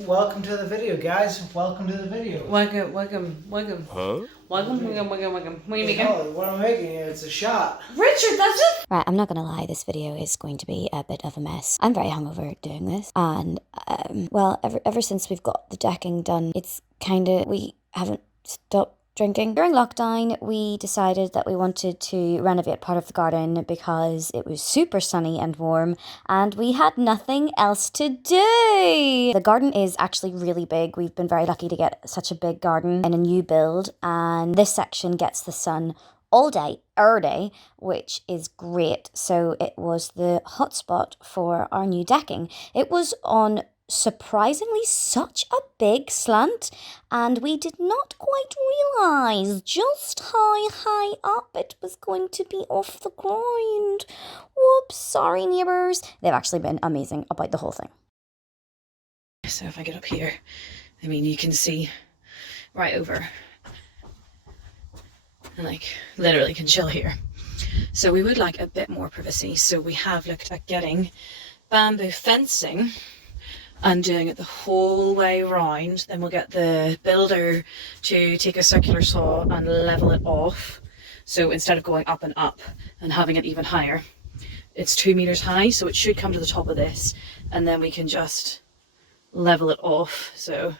Welcome to the video, guys. Welcome to the video. Welcome. Huh? Welcome. What are you making? Holly, what I'm making here, it's a shot. Richard, that's it! Right, I'm not gonna lie, this video is going to be a bit of a mess. I'm very hungover doing this, and, well, ever since we've got the decking done, it's kinda, we haven't stopped drinking. During lockdown, we decided that we wanted to renovate part of the garden because it was super sunny and warm, and we had nothing else to do. The garden is actually really big. We've been very lucky to get such a big garden in a new build, and this section gets the sun all day, every day, which is great. So it was the hotspot for our new decking. It was on surprisingly such a big slant, and we did not quite realise just how high up it was going to be off the ground. Whoops, sorry neighbours. They've actually been amazing about the whole thing. So if I get up here, I mean, you can see right over. And like literally can chill here. So we would like a bit more privacy. So we have looked at getting bamboo fencing and doing it the whole way around. Then we'll get the builder to take a circular saw and level it off. So instead of going up and having it even higher, it's 2 meters high. So it should come to the top of this, and then we can just level it off. So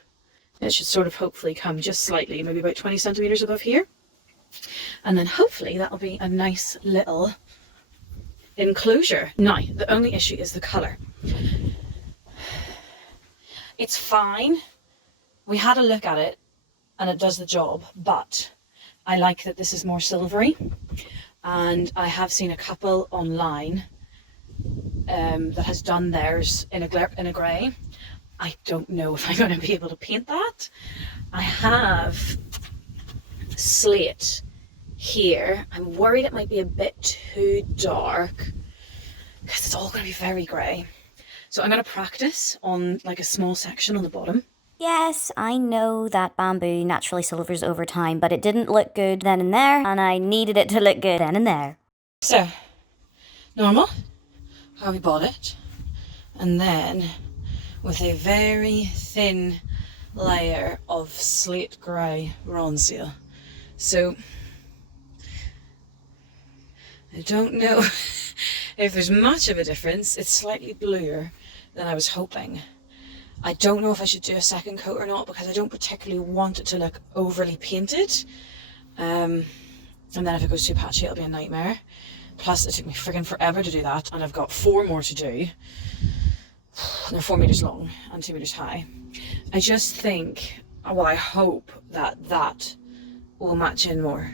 it should sort of hopefully come just slightly, maybe about 20 centimeters above here. And then hopefully that'll be a nice little enclosure. Now, the only issue is the colour. It's fine. We had a look at it and it does the job, but I like that this is more silvery. And I have seen a couple online that has done theirs in a grey. I don't know if I'm going to be able to paint that. I have slate here. I'm worried it might be a bit too dark because it's all going to be very grey. So I'm going to practice on like a small section on the bottom. Yes, I know that bamboo naturally silvers over time, but it didn't look good then and there, and I needed it to look good then and there. So, normal, how we bought it, and then with a very thin layer of slate grey raw seal. So, I don't know if there's much of a difference. It's slightly bluer than I was hoping. I don't know if I should do a second coat or not because I don't particularly want it to look overly painted. And then if it goes too patchy, it'll be a nightmare. Plus, it took me friggin' forever to do that, and I've got 4 more to do. They're 4 meters long and 2 meters high. I just think, well, I hope that that will match in more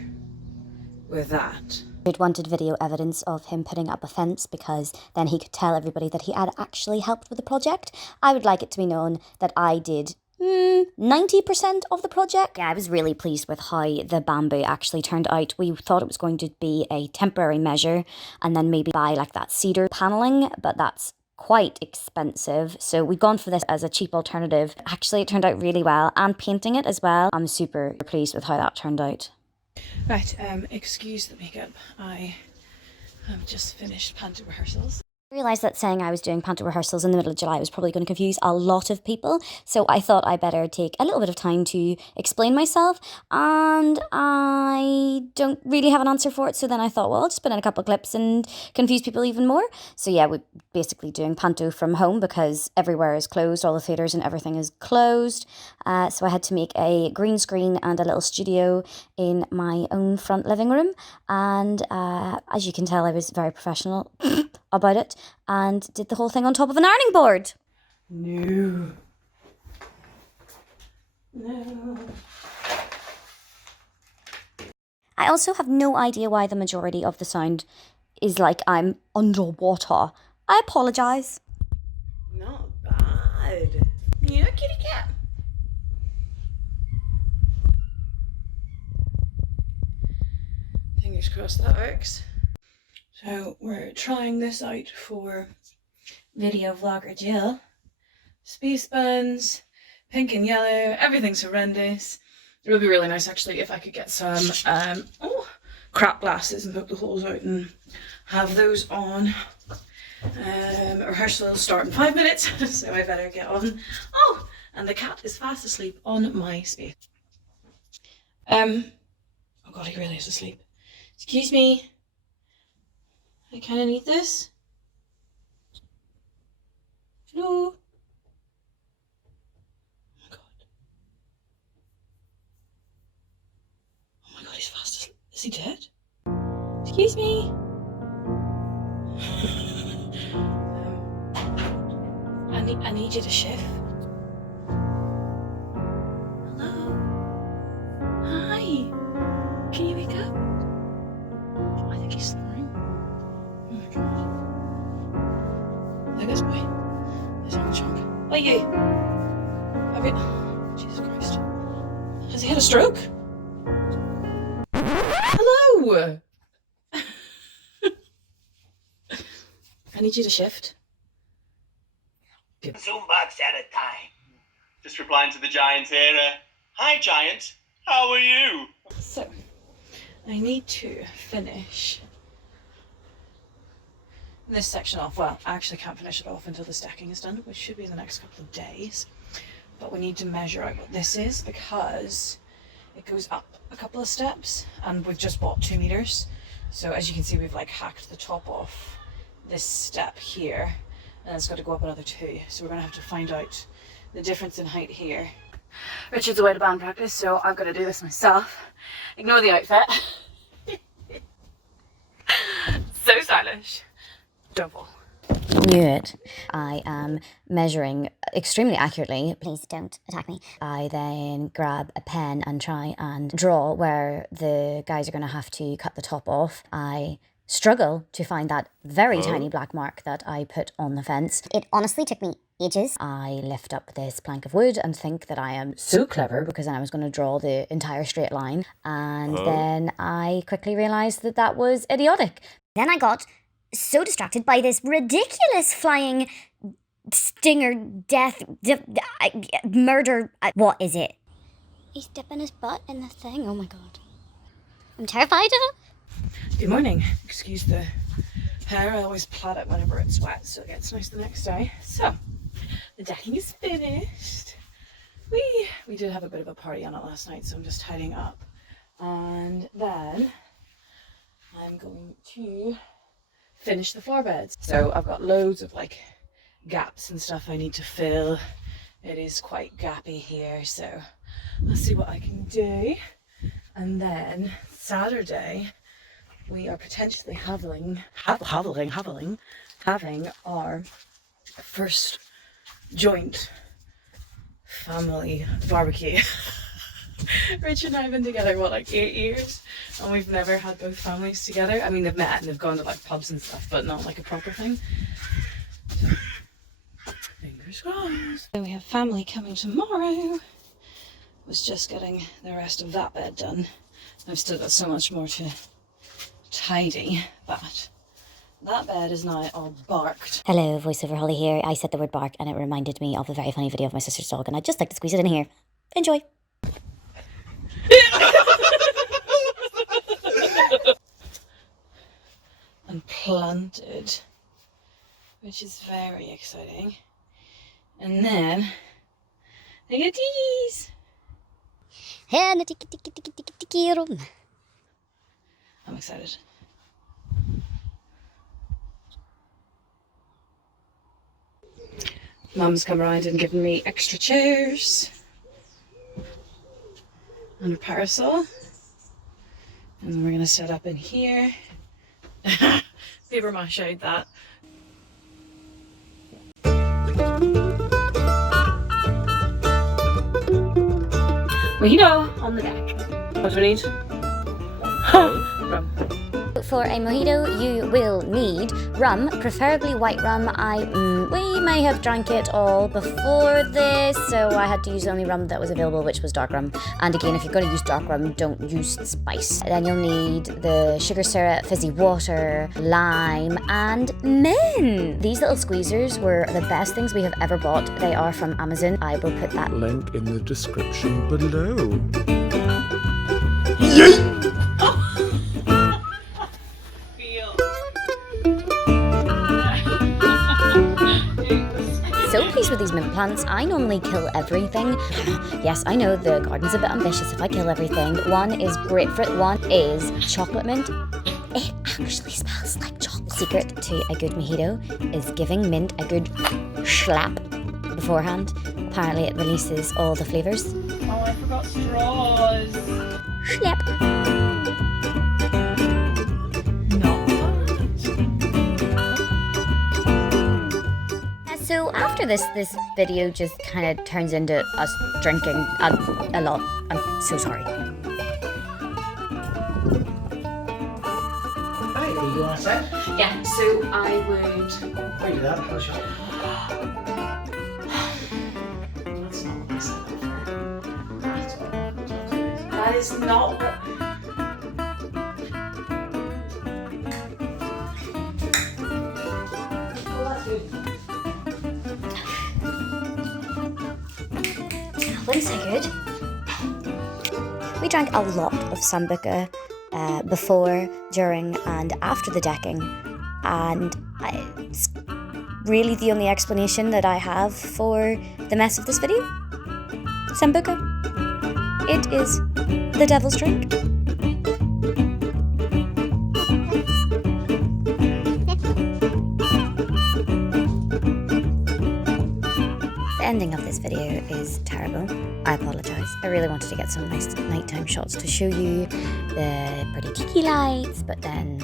with that. I'd wanted video evidence of him putting up a fence because then he could tell everybody that he had actually helped with the project. I would like it to be known that I did 90% of the project. Yeah, I was really pleased with how the bamboo actually turned out. We thought it was going to be a temporary measure and then maybe buy like that cedar paneling, but that's quite expensive. So we've gone for this as a cheap alternative. Actually, it turned out really well, and painting it as well. I'm super pleased with how that turned out. Right, excuse the makeup. I have just finished Panto rehearsals. I realised that saying I was doing Panto rehearsals in the middle of July was probably going to confuse a lot of people, so I thought I better take a little bit of time to explain myself, and I don't really have an answer for it, so then I thought, well, I'll just put in a couple of clips and confuse people even more. So yeah, we're basically doing Panto from home because everywhere is closed, all the theatres and everything is closed, so I had to make a green screen and a little studio in my own front living room, and as you can tell, I was very professional about it and did the whole thing on top of an ironing board. No. I also have no idea why the majority of the sound is like I'm underwater. I apologise. Not bad. Yeah, kitty cat. Fingers crossed that works. So we're trying this out for video vlogger Jill. Space buns, pink and yellow, everything's horrendous. It would be really nice actually if I could get some crap glasses and poke the holes out and have those on. Rehearsal will start in 5 minutes, so I better get on. Oh, and the cat is fast asleep on my space. Oh God, he really is asleep. Excuse me. I kind of need this. Hello. Oh my God. Oh my God, he's fast asleep. Is he dead? Excuse me. I need you to shift. Hello. Hi. Can you wake up? I think he's snoring. Oh my God. Look at this boy. He's on the chunk. Oh, you. Have you... Jesus Christ. Has he had a stroke? Hello. I need you to shift. Zoom box at a time. Just replying to the giant here. Hi, giant. How are you? So, I need to finish this section off. Well, I actually can't finish it off until the stacking is done, which should be in the next couple of days. But we need to measure out what this is because it goes up a couple of steps and we've just bought 2 meters. So as you can see, we've like hacked the top off this step here. And it's got to go up another 2. So we're going to have to find out the difference in height here. Richard's away to band practice, so I've got to do this myself. Ignore the outfit. So stylish. Don't fall. Knew it. I am measuring extremely accurately. Please don't attack me. I then grab a pen and try and draw where the guys are going to have to cut the top off. I struggle to find that very tiny black mark that I put on the fence. It honestly took me ages. I lift up this plank of wood and think that I am so clever because then I was going to draw the entire straight line. And then I quickly realised that that was idiotic. Then I got so distracted by this ridiculous flying stinger death murder. What is it? He's dipping his butt in the thing. Oh my God. I'm terrified of it. Good morning. Excuse the hair. I always plait it whenever it's wet so it gets nice the next day. So, the decking is finished. We did have a bit of a party on it last night, so I'm just tidying up. And then I'm going to finish the floor beds. So I've got loads of like gaps and stuff I need to fill. It is quite gappy here, so I'll see what I can do. And then Saturday we are potentially having our first joint family barbecue. Richard and I have been together, what, like 8 years? And we've never had both families together. I mean, they've met and they've gone to like pubs and stuff, but not like a proper thing. So, fingers crossed. Then we have family coming tomorrow. Was just getting the rest of that bed done. I've still got so much more to tidy, but that bed is now all barked. Hello, voiceover Holly here. I said the word bark and it reminded me of a very funny video of my sister's dog and I'd just like to squeeze it in here. Enjoy. And planted, which is very exciting. And then look at these. I'm excited. Mum's come around and given me extra chairs and a parasol. And then we're going to set up in here. Paper mache that. Mojito on the deck. What do we need? Rum. For a mojito, you will need rum, preferably white rum. We may have drank it all before this, so I had to use the only rum that was available, which was dark rum. And again, if you're going to use dark rum, don't use spice. Then you'll need the sugar syrup, fizzy water, lime, and mint. These little squeezers were the best things we have ever bought. They are from Amazon. I will put that link in the description below. so pleased with these mint plants. I normally kill everything. Yes, I know the garden's a bit ambitious if I kill everything. One is grapefruit, one is chocolate mint. It actually smells like chocolate. The secret to a good mojito is giving mint a good slap beforehand. Apparently it releases all the flavours. Oh, I forgot straws. Slap. So after this video just kind of turns into us drinking a lot. I'm so sorry. Hey, you want to say? Yeah, so I would. Read that. How's your... That's not what I said before. That is not what. Well, that's good. Wouldn't say good. We drank a lot of Sambuca before, during, and after the decking, and it's really the only explanation that I have for the mess of this video. Sambuca. It is the devil's drink. The ending of this video is terrible. I apologise. I really wanted to get some nice nighttime shots to show you the pretty tiki lights, but then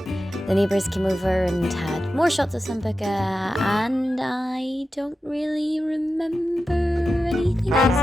the neighbours came over and had more shots of Sambuca, and I don't really remember anything else.